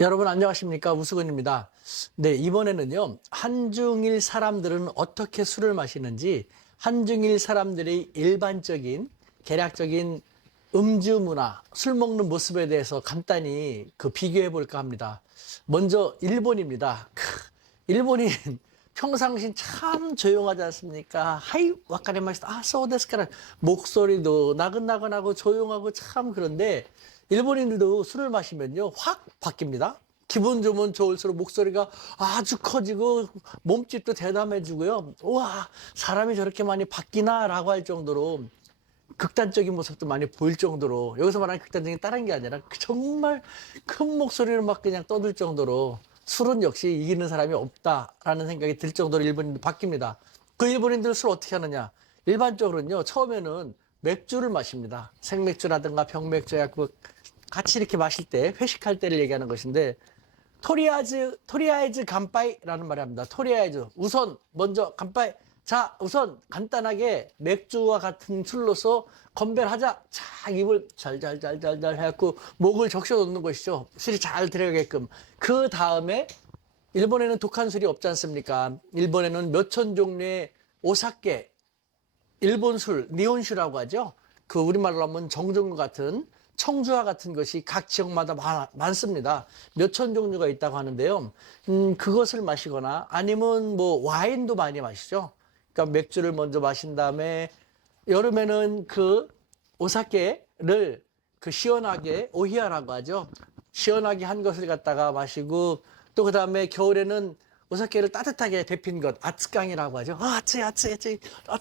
여러분 안녕하십니까? 우수근입니다. 네, 이번에는요. 한중일 사람들은 어떻게 술을 마시는지 한중일 사람들의 일반적인 개략적인 음주 문화, 술 먹는 모습에 대해서 간단히 비교해 볼까 합니다. 먼저 일본입니다. 일본인 평상시 참 조용하지 않습니까? 하이 와카리마시타 소데스카라 목소리도 나긋나긋하고 조용하고 참 그런데 일본인들도 술을 마시면요 확 바뀝니다. 기분 좋으면 좋을수록 목소리가 아주 커지고 몸집도 대담해지고요. 우와, 사람이 저렇게 많이 바뀌나라고 할 정도로 극단적인 모습도 많이 보일 정도로, 여기서 말하는 극단적인 다른 게 아니라 정말 큰 목소리로 막 그냥 떠들 정도로 술은 역시 이기는 사람이 없다라는 생각이 들 정도로 일본인들 바뀝니다. 그 일본인들 술 어떻게 하느냐? 일반적으로는요, 처음에는 맥주를 마십니다. 생맥주라든가 병맥주 해갖고 같이 이렇게 마실 때, 회식할 때를 얘기하는 것인데, 토리아이즈 간파이라는 말을 합니다. 토리아이즈. 우선, 먼저 간파이. 자, 우선 간단하게 맥주와 같은 술로서 건배를 하자. 자, 입을 잘잘잘잘잘 해갖고 목을 적셔 놓는 것이죠. 술이 잘 들어가게끔. 그 다음에 일본에는 독한 술이 없지 않습니까? 일본에는 몇천 종류의 오사케, 일본 술, 니혼슈라고 하죠. 그 우리말로 하면 정종과 같은 청주와 같은 것이 각 지역마다 많습니다. 몇천 종류가 있다고 하는데요. 그것을 마시거나 아니면 뭐 와인도 많이 마시죠. 그러니까 맥주를 먼저 마신 다음에 여름에는 그 오사케를 시원하게 오히야라고 하죠. 시원하게 한 것을 갖다가 마시고 또 그 다음에 겨울에는 오사케를 따뜻하게 데핀 것, 아츠깡이라고 하죠.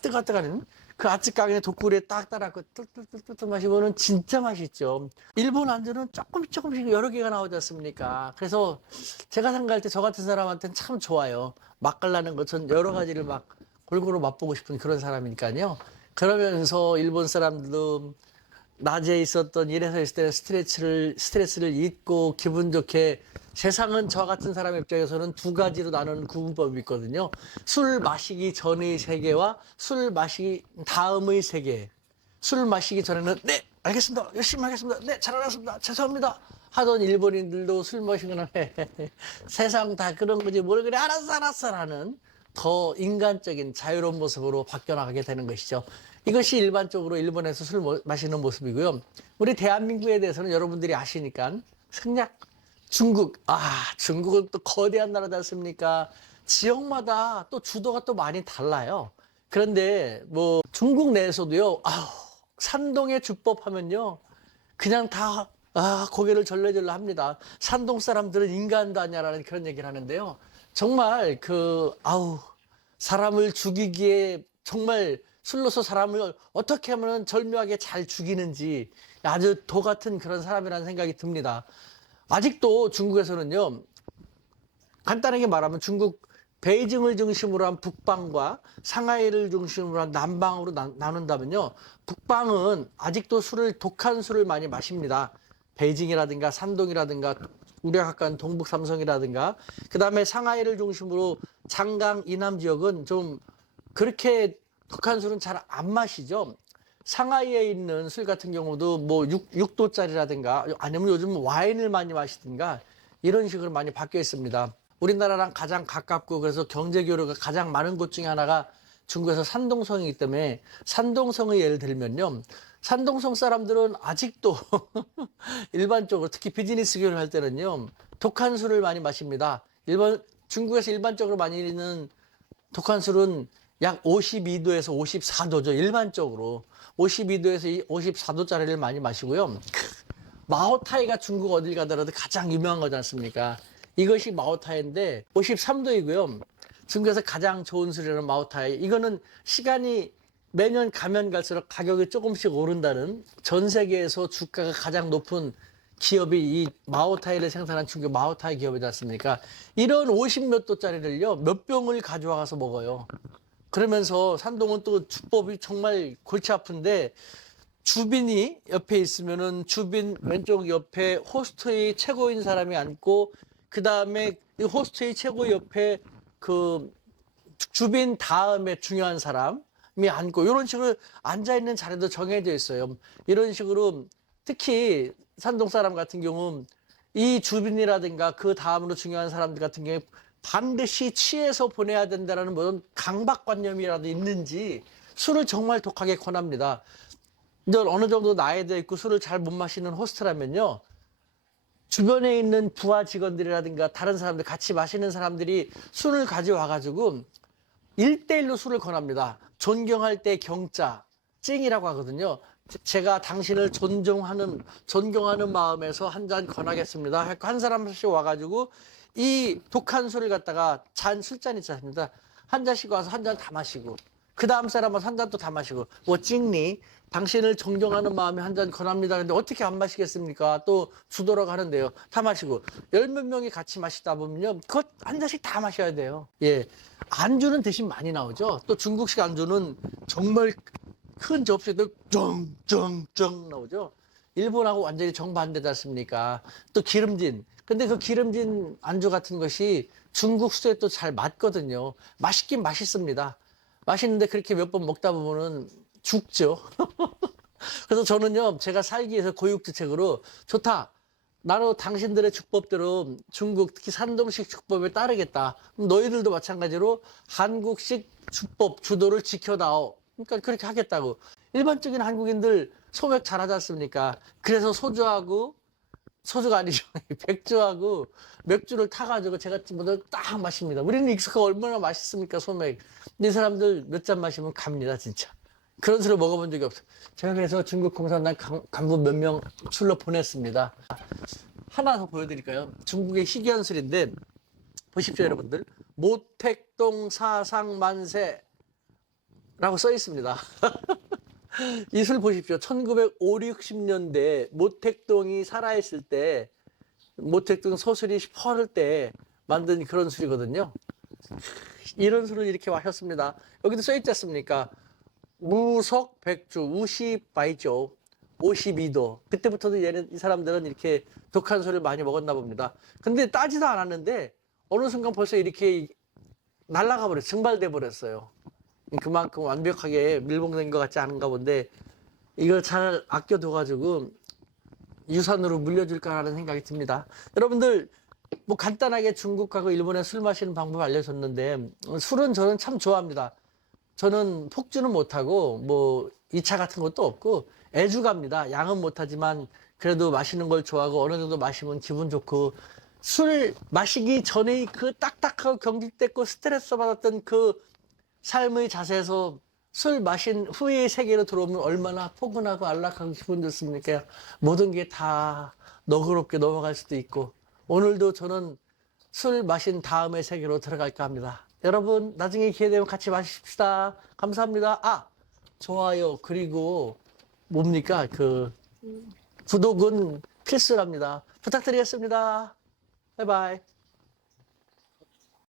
뜨거뜨거하는 그 아츠깡에 독구리에 딱 따라고 뚫뚫뚫뚫 마시면은 진짜 맛있죠. 일본 안주는 조금씩 여러 개가 나오지 않습니까? 그래서 제가 생각할 때 저 같은 사람한테는 참 좋아요. 맛깔나는 것은 여러 가지를 막 골고루 맛보고 싶은 그런 사람이니까요. 그러면서 일본 사람들도 낮에 있었던 일에서 있을 때 스트레스를 잊고 기분 좋게, 세상은 저 같은 사람의 입장에서는 두 가지로 나누는 구분법이 있거든요. 술 마시기 전의 세계와 술 마시기 다음의 세계. 술 마시기 전에는 네, 알겠습니다. 열심히 하겠습니다. 네, 잘 알았습니다. 죄송합니다. 하던 일본인들도 술 마시거나 세상 다 그런 거지 뭘 그래 알았어 라는 더 인간적인 자유로운 모습으로 바뀌어나가게 되는 것이죠. 이것이 일반적으로 일본에서 술 마시는 모습이고요. 우리 대한민국에 대해서는 여러분들이 아시니까 생략. 중국은 또 거대한 나라지 않습니까? 지역마다 또 주도가 또 많이 달라요. 그런데 뭐 중국 내에서도요, 산동의 주법 하면요, 그냥 다 고개를 절레절레 합니다. 산동 사람들은 인간도 아니야라는 그런 얘기를 하는데요. 정말 사람을 죽이기에 정말 술로서 사람을 어떻게 하면 절묘하게 잘 죽이는지 아주 도 같은 그런 사람이라는 생각이 듭니다. 아직도 중국에서는요, 간단하게 말하면 중국 베이징을 중심으로 한 북방과 상하이를 중심으로 한 남방으로 나눈다면요, 북방은 아직도 독한 술을 많이 마십니다. 베이징이라든가 산동이라든가 우리가 가까운 동북 삼성이라든가, 그 다음에 상하이를 중심으로 장강 이남 지역은 좀 그렇게 독한 술은 잘 안 마시죠. 상하이에 있는 술 같은 경우도 뭐 6도짜리라든가 아니면 요즘 와인을 많이 마시든가 이런 식으로 많이 바뀌어 있습니다. 우리나라랑 가장 가깝고 그래서 경제 교류가 가장 많은 곳 중에 하나가 중국에서 산동성이기 때문에, 산동성의 예를 들면요, 산동성 사람들은 아직도 일반적으로 특히 비즈니스 교류를 할 때는요 독한 술을 많이 마십니다. 중국에서 일반적으로 많이 있는 독한 술은 약 52도에서 54도죠. 일반적으로 52도에서 54도짜리를 많이 마시고요. 마오타이가 중국 어딜 가더라도 가장 유명한 거지 않습니까? 이것이 마오타이인데 53도이고요. 중국에서 가장 좋은 술이라는 마오타이. 이거는 시간이 매년 가면 갈수록 가격이 조금씩 오른다는, 전 세계에서 주가가 가장 높은 기업이 이 마오타이를 생산한 중국 마오타이 기업이지 않습니까? 이런 50 몇 도짜리를요, 몇 병을 가져와서 먹어요. 그러면서 산동은 또 주법이 정말 골치 아픈데, 주빈이 옆에 있으면은 주빈 왼쪽 옆에 호스트의 최고인 사람이 앉고, 그 다음에 호스트의 최고 옆에 그 주빈 다음에 중요한 사람이 앉고, 이런 식으로 앉아있는 자리도 정해져 있어요. 이런 식으로 특히 산동 사람 같은 경우 이 주빈이라든가 그 다음으로 중요한 사람들 같은 경우에 반드시 취해서 보내야 된다는 무슨 강박관념이라도 있는지 술을 정말 독하게 권합니다. 이제 어느 정도 나이도 있고 술을 잘 못 마시는 호스트라면요. 주변에 있는 부하 직원들이라든가 다른 사람들 같이 마시는 사람들이 술을 가져와가지고 1대1로 술을 권합니다. 존경할 때 경자, 찡이라고 하거든요. 제가 당신을 존경하는 마음에서 한 잔 권하겠습니다. 한 사람씩 와가지고 이 독한 술을 갖다가 술잔 있지 않습니까? 한 잔씩 와서 한 잔 다 마시고, 그 다음 사람 와서 한 잔 또 다 마시고, 뭐 찡니? 당신을 존경하는 마음에 한 잔 권합니다. 근데 어떻게 안 마시겠습니까? 또 주도록 하는데요. 다 마시고. 열 몇 명이 같이 마시다 보면요. 그거 한 잔씩 다 마셔야 돼요. 예. 안주는 대신 많이 나오죠. 또 중국식 안주는 정말 큰 접시들 쩡쩡쩡 나오죠. 일본하고 완전히 정반대지 않습니까? 또 기름진. 근데 그 기름진 안주 같은 것이 중국 수에 또 잘 맞거든요. 맛있긴 맛있습니다. 맛있는데 그렇게 몇 번 먹다 보면은 죽죠. 그래서 저는요, 제가 살기 위해서 고육지책으로 좋다. 나는 당신들의 주법대로 중국, 특히 산동식 주법에 따르겠다. 그럼 너희들도 마찬가지로 한국식 주법, 주도를 지켜다오. 그러니까 그렇게 하겠다고. 일반적인 한국인들 소맥 잘하지 않습니까? 그래서 소주가 아니죠. 백주하고 맥주를 타가지고 제가 모두 딱 마십니다. 우리는 익숙하고 얼마나 맛있습니까, 소맥. 이 사람들 몇 잔 마시면 갑니다, 진짜. 그런 술을 먹어본 적이 없어요. 제가 그래서 중국 공산당 간부 몇 명 술로 보냈습니다. 하나 더 보여드릴까요? 중국의 희귀한 술인데, 보십시오, 여러분들. 모택동 사상만세라고 써 있습니다. 이 술 보십시오. 1950, 60년대 모택동이 살아있을 때, 모택동 서술이 퍼를 때 만든 그런 술이거든요. 이런 술을 이렇게 마셨습니다. 여기도 써 있지 않습니까? 무석 백주, 우시바이죠. 52도. 그때부터도 이 사람들은 이렇게 독한 술을 많이 먹었나 봅니다. 근데 따지도 않았는데 어느 순간 벌써 이렇게 날아가 버렸어요. 증발돼 버렸어요. 그만큼 완벽하게 밀봉된 것 같지 않은가 본데 이걸 잘 아껴둬가지고 유산으로 물려줄까 하는 생각이 듭니다. 여러분들 뭐 간단하게 중국하고 일본의 술 마시는 방법 알려줬는데 술은 저는 참 좋아합니다. 저는 폭주는 못하고 뭐 2차 같은 것도 없고 애주갑니다. 양은 못하지만 그래도 마시는 걸 좋아하고 어느 정도 마시면 기분 좋고 술 마시기 전에 그 딱딱하고 경직됐고 스트레스 받았던 그 삶의 자세에서 술 마신 후의 세계로 들어오면 얼마나 포근하고 안락하고 기분 좋습니까? 모든 게 다 너그럽게 넘어갈 수도 있고 오늘도 저는 술 마신 다음의 세계로 들어갈까 합니다. 여러분 나중에 기회 되면 같이 마십시다. 감사합니다. 아 좋아요 그리고 뭡니까 그 구독은 필수랍니다. 부탁드리겠습니다. 바이바이.